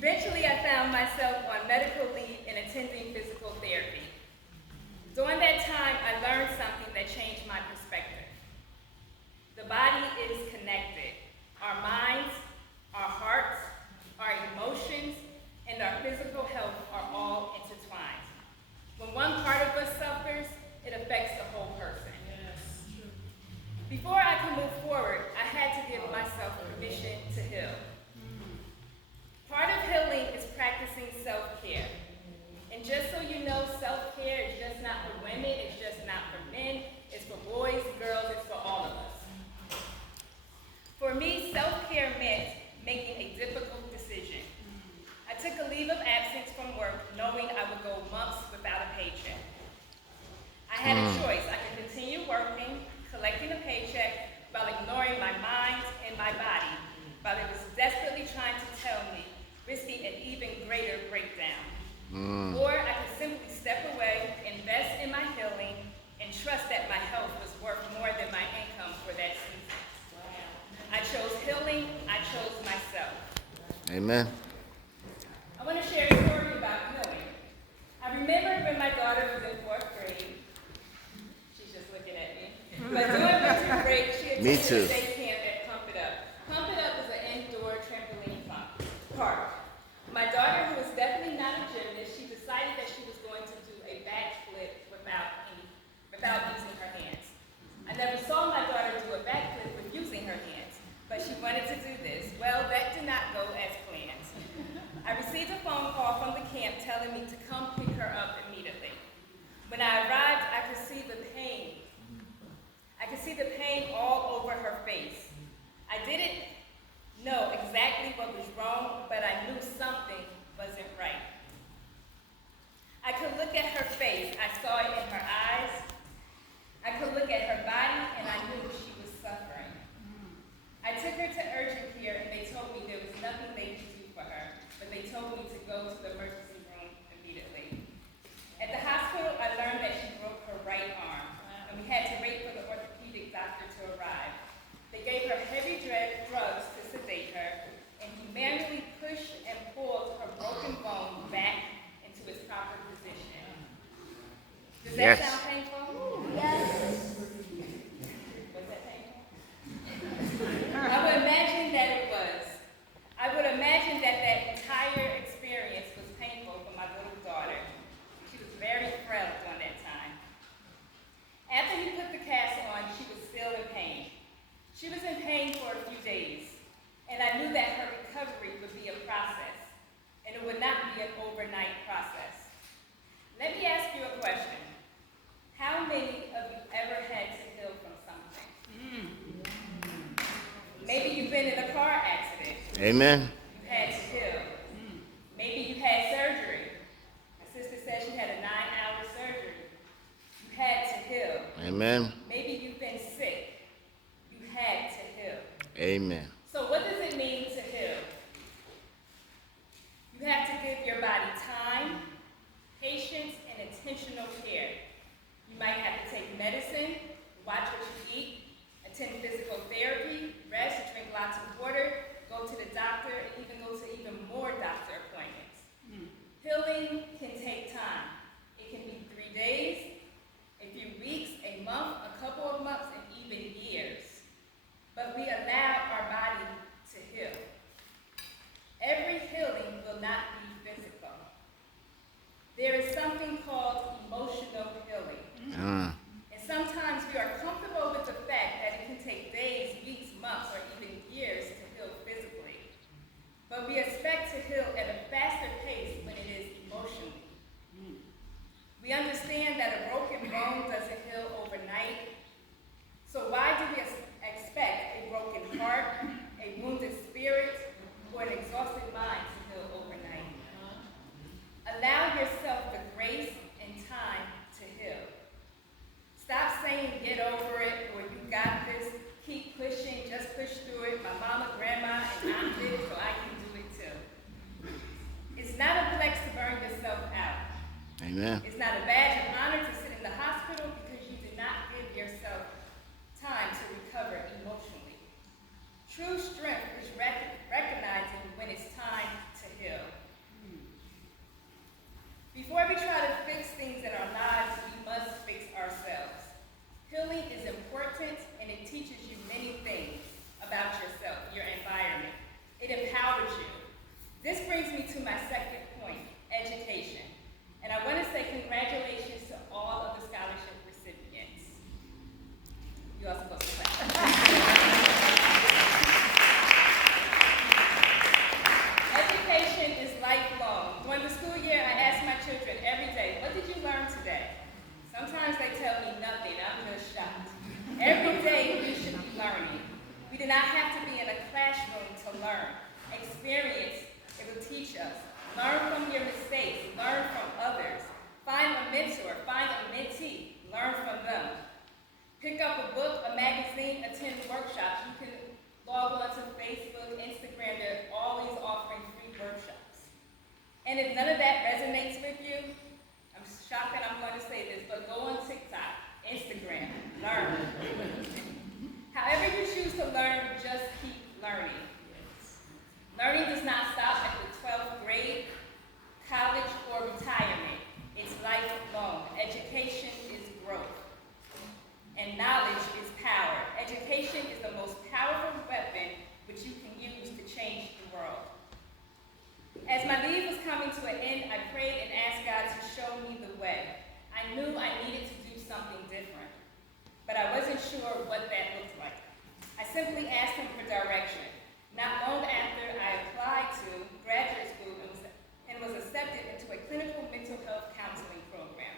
Eventually, I found myself on medical leave and attending physical therapy. During that time, I learned something that changed my perspective. The body is connected. Our minds, our hearts, our emotions, and our physical health are all intertwined. When one part of us suffers, it affects the whole person. Yes. Before I could move forward, I had to give myself permission to heal. Part of healing is practicing self-care. And just so you know, self-care is just not for women, it's just not for men, it's for boys, girls, it's for all of us. For me, self-care meant making a difficult decision. I took a leave of absence from work knowing I would go months without a paycheck. I had a choice. I could continue working, collecting a paycheck, while ignoring my mind and my body, while it was desperately trying to tell me, risking an even greater breakdown. Or I could simply step away, invest in my healing, and trust that my health was worth more than my income for that season. I chose healing, I chose myself. Amen. I want to share a story about healing. I remember when my daughter was in 4th grade. She's just looking at me. But during winter break, she attended a day camp at Crump is an indoor trampoline park. My daughter, who was definitely not a gymnast, she decided that she was going to do a backflip without using her hands. I never saw my daughter do a backflip with using her hands, but she wanted to do this. Well, that did not go as planned. I received a phone call from the camp telling me to come pick her up immediately. When I arrived, I could see the pain. I could see the pain all over her face. I didn't know exactly what was wrong, but I knew something wasn't right. I could look at her face. I saw it in her eyes. I could look at her body, and I knew she was suffering. I took her to urgent care, and they told me there was nothing they could do for her, but they told me to go to the emergency room immediately. At the hospital, I learned that she broke her right arm, and we had to wait for the orthopedic doctor to arrive. They gave her heavy drugs to sedate her, and he manually pushed and pulled her broken bone back into its proper position. Does that sound painful? Yes. Was that painful? I would imagine that it was. I would imagine that that entire experience was painful for my little daughter. She was very frail during that time. After he put the cast on, she was still in pain. She was in pain for a few days, and I knew that her recovery would be a process, and it would not be an overnight process. Let me ask you a question. How many of you ever had to heal from something? Maybe you've been in a car accident. Amen. You had to heal. Maybe you had surgery. My sister said she had a 9-hour surgery. You had to heal. Amen. Maybe you've been sick. Had to heal. Amen. So what does it mean to heal? You have to give your body time, patience, and intentional care. You might have to take medicine, watch what you eat, attend physical therapy, rest, drink lots of water, go to the doctor, and even go to even more doctor appointments. Healing can take time. It can be 3 days, a few weeks, a month, a couple of months, and even years. But we allow our body to heal. Every healing will not be physical. There is something called emotional healing. And sometimes we are comfortable with the fact that it can take days, weeks, months, or even years to heal physically. But we expect to heal at a faster pace when it is emotionally. We understand that a broken bone doesn't heal overnight. So why do we expect a broken heart, a wounded spirit, or an exhausted mind to heal overnight? Allow yourself the grace and time to heal. Stop saying get over it or you got this. Keep pushing, just push through it. My mama, grandma, and aunt did it, so I can do it too. It's not a flex to burn yourself out. Amen. It's not a badge of honor to sit in the hospital because you did not give yourself time to recover emotionally. True strength is recognizing when it's time to heal. brings me to my second point, education. And I want to say congratulations to all of the scholarship recipients. You all supposed to clap. Education is lifelong. During the school year, I ask my children every day, what did you learn today? Sometimes they tell me nothing. I'm just shocked. Every day we should be learning. We do not have to be in a classroom to learn. Experience, it will teach us. Learn from your mistakes. Learn from others. Find a mentor. Find a mentee. Learn from them. Pick up a book, a magazine, attend workshops. You can log on to Facebook, Instagram. They're always offering free workshops. And if none of that resonates with you, I'm shocked that I'm going to say this, but go on TikTok, Instagram, learn. However you choose to learn, just keep learning. Learning does not stop at the 12th grade, college, or retirement. It's lifelong. Education is growth. And knowledge is power. Education is the most powerful weapon which you can use to change the world. As my leave was coming to an end, I prayed and asked God to show me the way. I knew I needed to do something different, but I wasn't sure what that looked like. I simply asked him for direction. Not long after, I applied to graduate school and was accepted into a clinical mental health counseling program,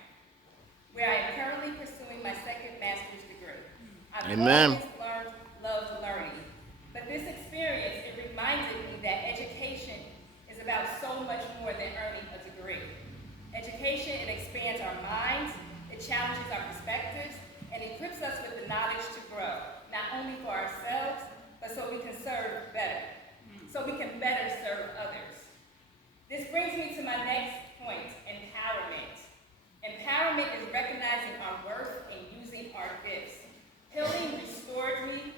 where I am currently pursuing my second master's degree. I've Amen. always loved learning, but this experience, it reminded me that education is about so much more than earning a degree. Education, it expands our minds, it challenges our perspectives, and equips us with the knowledge to grow, not only for ourselves, but so we can serve better, so we can better serve others. This brings me to my next point, empowerment. Empowerment is recognizing our worth and using our gifts. Healing restored me,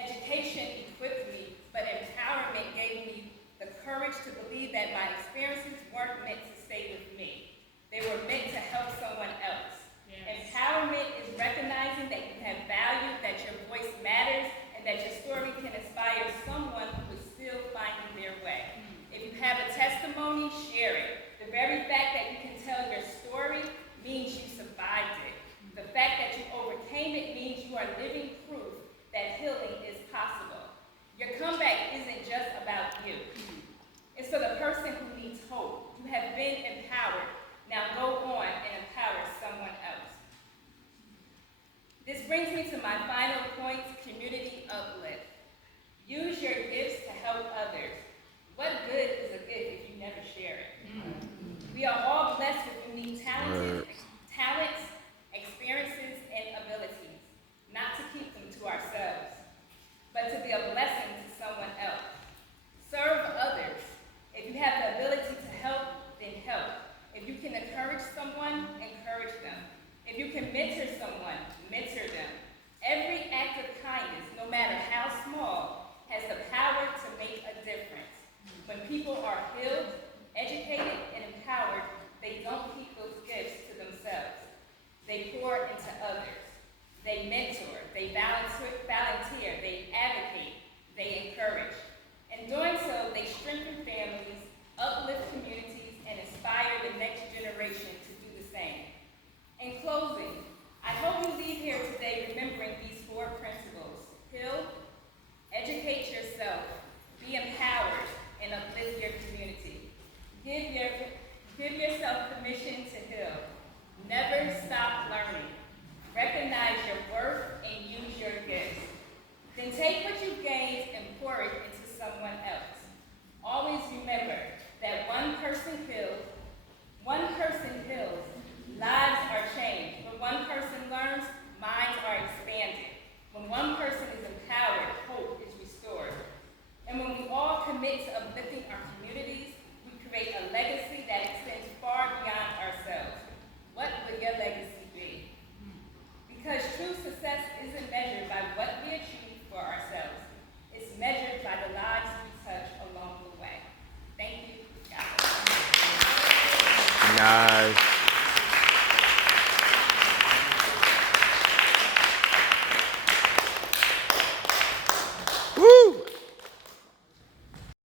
education equipped me, but empowerment gave me the courage to believe that my experiences weren't meant to stay with me. They were meant to help someone else. Yes. Empowerment is recognizing that you have value, that your voice matters, and that your story can inspire someone who is still finding their way. If you have a testimony, share it. The very fact that you can tell your story means you survived it. The fact that you overcame it means you are living proof that healing is possible. Your comeback isn't just about you. It's for the person who needs hope. You have been empowered. Now go on and empower someone else. This brings me to my final point, community uplift. Use your gifts to help others. What good is a gift if you never share it? We are all blessed with unique talents, experiences, and abilities, not to keep them to ourselves, but to be a blessing to someone else. Serve others. If you have the ability to help, then help. If you can encourage someone, encourage them. If you can mentor someone, mentor them. Every act of kindness, no matter how small, has the power to make a difference. When people are healed, educated, and empowered, they don't keep those gifts to themselves. They pour into others. They mentor, they volunteer, they advocate, they encourage. In doing so, they strengthen families, uplift communities, and inspire the next generation to do the same. In closing, I hope you leave here today remembering these 4 principles. Heal, educate yourself, be empowered, and uplift your community. Give yourself permission to heal. Never stop learning. Recognize your worth and use your gifts. Then take what you gained and pour it into someone else. Always remember that one person heals, lives are changed. When one person learns, minds are expanded. When one person is empowered, hope is restored. And when we all commit to uplifting our communities, we create a legacy that extends far beyond ourselves. What will your legacy be? Because true success isn't measured by what we achieve for ourselves. It's measured by the lives we touch along the way. Thank you. God bless. Nice.